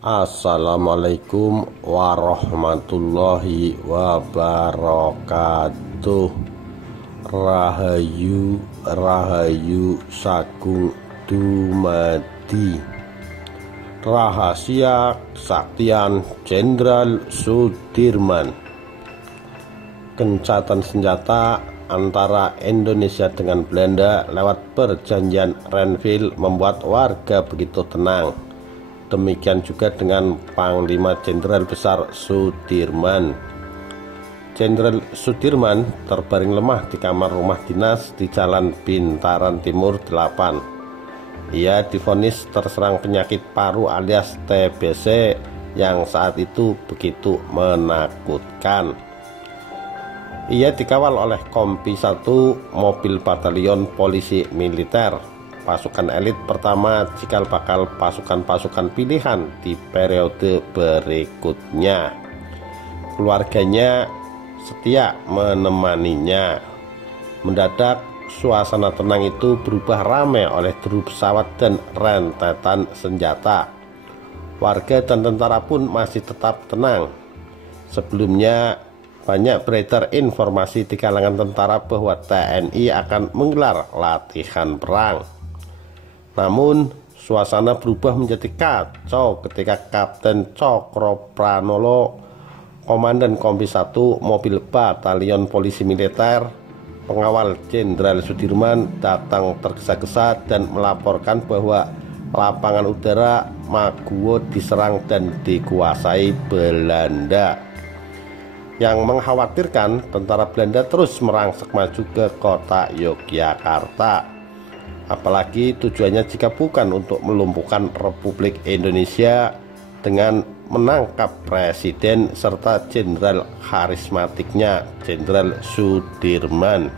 Assalamualaikum warahmatullahi wabarakatuh. Rahayu Rahayu Sagung Dumadi. Rahasia Kesaktian Jenderal Sudirman. Gencatan senjata antara Indonesia dengan Belanda lewat perjanjian Renville membuat warga begitu tenang. Demikian juga dengan Panglima Jenderal Besar Sudirman. Jenderal Sudirman terbaring lemah di kamar rumah dinas di Jalan Bintaran Timur 8. Ia divonis terserang penyakit paru alias TBC yang saat itu begitu menakutkan. Ia dikawal oleh Kompi 1 mobil batalion polisi militer, pasukan elit pertama cikal bakal pasukan-pasukan pilihan di periode berikutnya. Keluarganya setia menemaninya. Mendadak suasana tenang itu berubah ramai oleh deru pesawat dan rentetan senjata. Warga dan tentara pun masih tetap tenang. Sebelumnya banyak beredar informasi di kalangan tentara bahwa TNI akan menggelar latihan perang. Namun suasana berubah menjadi kacau ketika Kapten Cokro Pranolo, Komandan Kompi 1 mobil batalion polisi militer, pengawal Jenderal Sudirman, datang tergesa-gesa dan melaporkan bahwa lapangan udara Maguwo diserang dan dikuasai Belanda. Yang mengkhawatirkan, tentara Belanda terus merangsek maju ke kota Yogyakarta. Apalagi tujuannya jika bukan untuk melumpuhkan Republik Indonesia dengan menangkap presiden serta jenderal karismatiknya Jenderal Sudirman.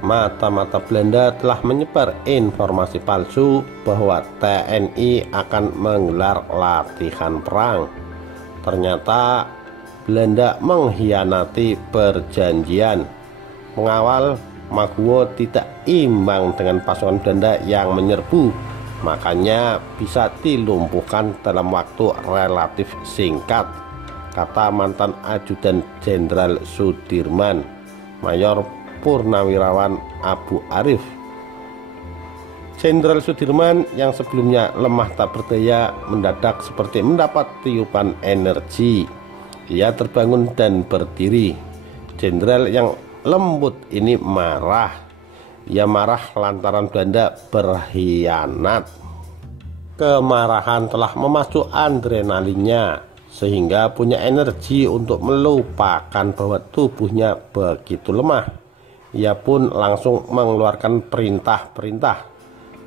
Mata-mata Belanda telah menyebar informasi palsu bahwa TNI akan menggelar latihan perang. Ternyata Belanda mengkhianati perjanjian. Pengawal Maguwo tidak imbang dengan pasukan Belanda yang menyerbu, makanya bisa dilumpuhkan dalam waktu relatif singkat, kata mantan ajudan Jenderal Sudirman, Mayor Purnawirawan Abu Arif. Jenderal Sudirman yang sebelumnya lemah tak berdaya mendadak seperti mendapat tiupan energi. Ia terbangun dan berdiri. Jenderal yang lembut ini marah. Ia marah lantaran Belanda berkhianat. Kemarahan telah memacu adrenalinnya sehingga punya energi untuk melupakan bahwa tubuhnya begitu lemah. Ia pun langsung mengeluarkan perintah-perintah.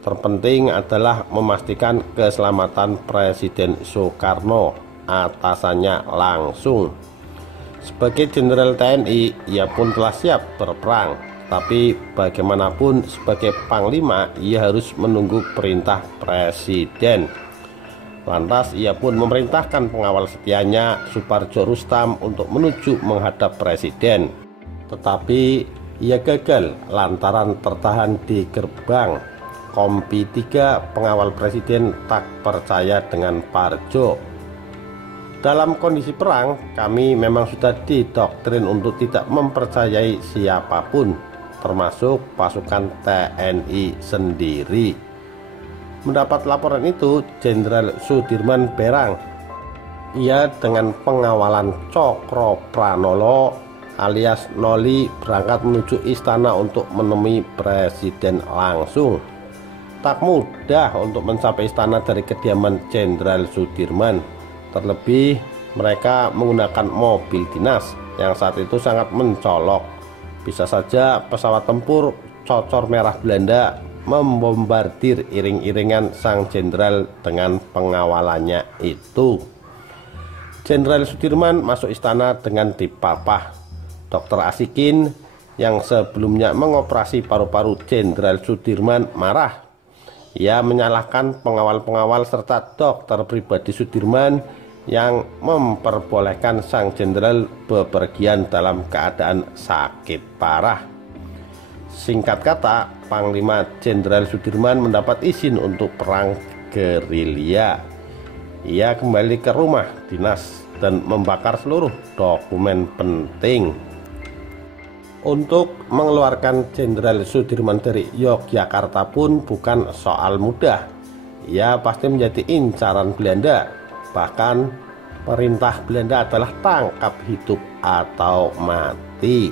Terpenting adalah memastikan keselamatan Presiden Soekarno. Atasannya langsung. Sebagai jenderal TNI, ia pun telah siap berperang. Tapi bagaimanapun sebagai panglima, ia harus menunggu perintah presiden. Lantas ia pun memerintahkan pengawal setianya Suparjo Rustam untuk menuju menghadap presiden. Tetapi ia gagal lantaran tertahan di gerbang. Kompi 3 pengawal presiden tak percaya dengan Parjo. Dalam kondisi perang, kami memang sudah didoktrin untuk tidak mempercayai siapapun, termasuk pasukan TNI sendiri. Mendapat laporan itu, Jenderal Sudirman berang. Ia dengan pengawalan Cokro Pranolo alias Noli berangkat menuju istana untuk menemui presiden langsung. Tak mudah untuk mencapai istana dari kediaman Jenderal Sudirman. Terlebih mereka menggunakan mobil dinas yang saat itu sangat mencolok. Bisa saja pesawat tempur cocor merah Belanda membombardir iring-iringan sang jenderal dengan pengawalannya itu. Jenderal Sudirman masuk istana dengan dipapah. Dr. Asikin yang sebelumnya mengoperasi paru-paru Jenderal Sudirman marah. Ia menyalahkan pengawal-pengawal serta dokter pribadi Sudirman yang memperbolehkan sang jenderal bepergian dalam keadaan sakit parah. Singkat kata, Panglima Jenderal Sudirman mendapat izin untuk perang gerilya. ia kembali ke rumah dinas dan membakar seluruh dokumen penting. Untuk mengeluarkan Jenderal Sudirman dari Yogyakarta pun bukan soal mudah. Ia pasti menjadi incaran Belanda. Bahkan perintah Belanda adalah tangkap hidup atau mati.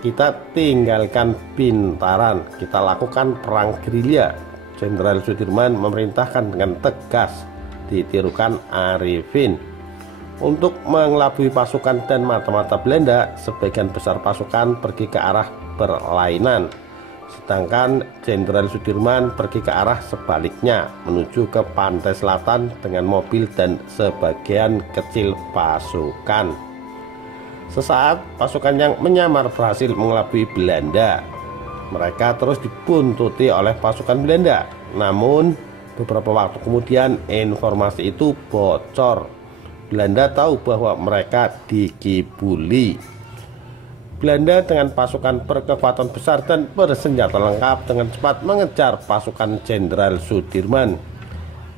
Kita tinggalkan Bintaran, kita lakukan perang gerilya. Jenderal Sudirman memerintahkan dengan tegas, ditirukan Arifin. Untuk mengelabui pasukan dan mata-mata Belanda, sebagian besar pasukan pergi ke arah berlainan, sedangkan Jenderal Sudirman pergi ke arah sebaliknya, menuju ke pantai selatan dengan mobil dan sebagian kecil pasukan. Sesaat pasukan yang menyamar berhasil mengelabui Belanda. Mereka terus dibuntuti oleh pasukan Belanda. Namun beberapa waktu kemudian informasi itu bocor. Belanda tahu bahwa mereka dikibuli. Belanda dengan pasukan berkekuatan besar dan bersenjata lengkap dengan cepat mengejar pasukan Jenderal Sudirman.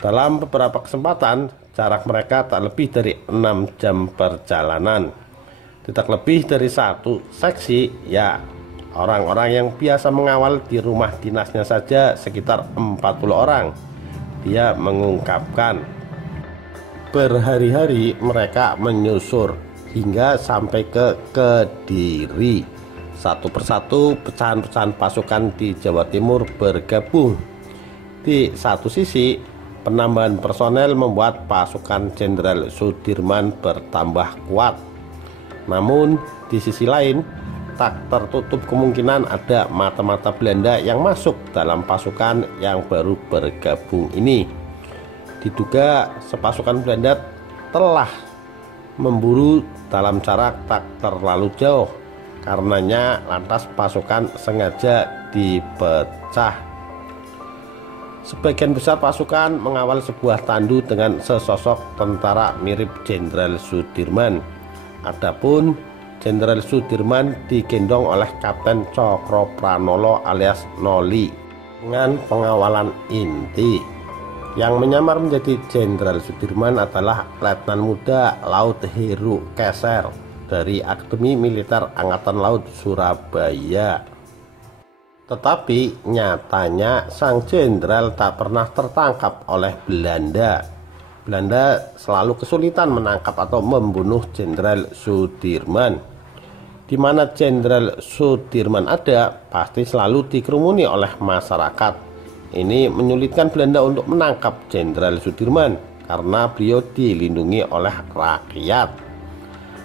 Dalam beberapa kesempatan, jarak mereka tak lebih dari 6 jam perjalanan. Tidak lebih dari satu seksi, ya orang-orang yang biasa mengawal di rumah dinasnya saja sekitar 40 orang. Dia mengungkapkan, berhari-hari mereka menyusur hingga sampai ke Kediri. Satu persatu pecahan-pecahan pasukan di Jawa Timur bergabung. Di satu sisi, penambahan personel membuat pasukan Jenderal Sudirman bertambah kuat. Namun di sisi lain, tak tertutup kemungkinan ada mata-mata Belanda yang masuk dalam pasukan yang baru bergabung ini. Diduga sepasukan Belanda telah memburu dalam jarak tak terlalu jauh. Karenanya lantas pasukan sengaja dipecah. Sebagian besar pasukan mengawal sebuah tandu dengan sesosok tentara mirip Jenderal Sudirman. Adapun Jenderal Sudirman digendong oleh Kapten Cokro Pranolo alias Noli dengan pengawalan inti. Yang menyamar menjadi Jenderal Sudirman adalah Letnan Muda Laut Heru Keser dari Akademi Militer Angkatan Laut Surabaya. Tetapi nyatanya sang jenderal tak pernah tertangkap oleh Belanda. Belanda selalu kesulitan menangkap atau membunuh Jenderal Sudirman. Di mana Jenderal Sudirman ada, pasti selalu dikerumuni oleh masyarakat. Ini menyulitkan Belanda untuk menangkap Jenderal Sudirman karena beliau dilindungi oleh rakyat.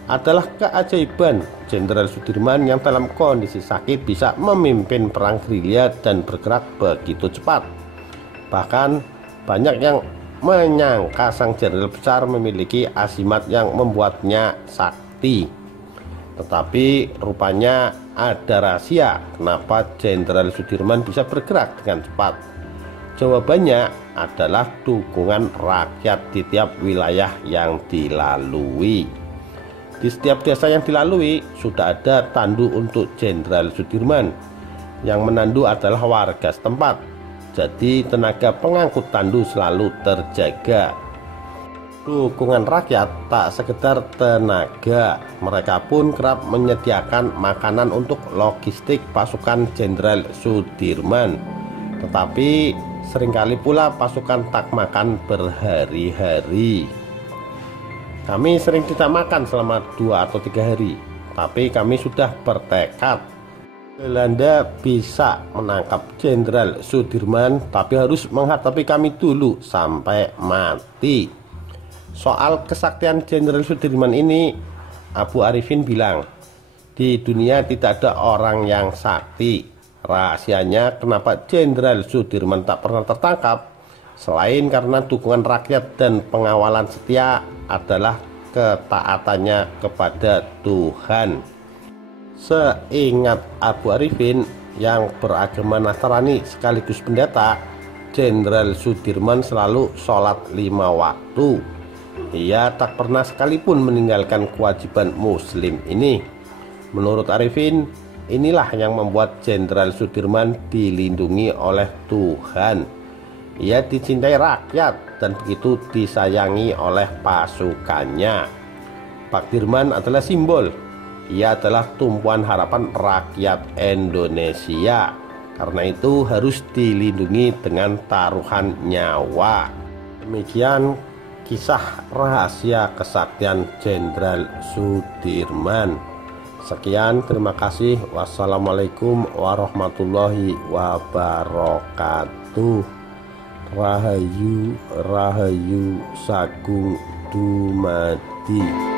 Adalah keajaiban Jenderal Sudirman yang dalam kondisi sakit bisa memimpin perang gerilya dan bergerak begitu cepat. Bahkan banyak yang menyangka sang jenderal besar memiliki asimat yang membuatnya sakti. Tetapi rupanya ada rahasia kenapa Jenderal Sudirman bisa bergerak dengan cepat. Jawabannya adalah dukungan rakyat di tiap wilayah yang dilalui. Di setiap desa yang dilalui sudah ada tandu untuk Jenderal Sudirman. Yang menandu adalah warga setempat. Jadi tenaga pengangkut tandu selalu terjaga. Dukungan rakyat tak sekedar tenaga, mereka pun kerap menyediakan makanan untuk logistik pasukan Jenderal Sudirman. Tetapi seringkali pula pasukan tak makan berhari-hari. Kami sering tidak makan selama 2 atau 3 hari, tapi kami sudah bertekad. Belanda bisa menangkap Jenderal Sudirman, tapi harus menghadapi kami dulu sampai mati. Soal kesaktian Jenderal Sudirman ini, Abu Arifin bilang, di dunia tidak ada orang yang sakti. Rahasianya kenapa Jenderal Sudirman tak pernah tertangkap, selain karena dukungan rakyat dan pengawalan setia, adalah ketaatannya kepada Tuhan. Seingat Abu Arifin yang beragama Nasrani sekaligus pendeta, Jenderal Sudirman selalu sholat 5 waktu. Ia tak pernah sekalipun meninggalkan kewajiban muslim ini. Menurut Arifin, inilah yang membuat Jenderal Sudirman dilindungi oleh Tuhan. Ia dicintai rakyat dan begitu disayangi oleh pasukannya. Pak Dirman adalah simbol. Ia adalah tumpuan harapan rakyat Indonesia. Karena itu harus dilindungi dengan taruhan nyawa. Demikian kisah rahasia kesaktian Jenderal Sudirman. Sekian, terima kasih. Wassalamualaikum warahmatullahi wabarakatuh. Rahayu Rahayu Sagung Dumadi.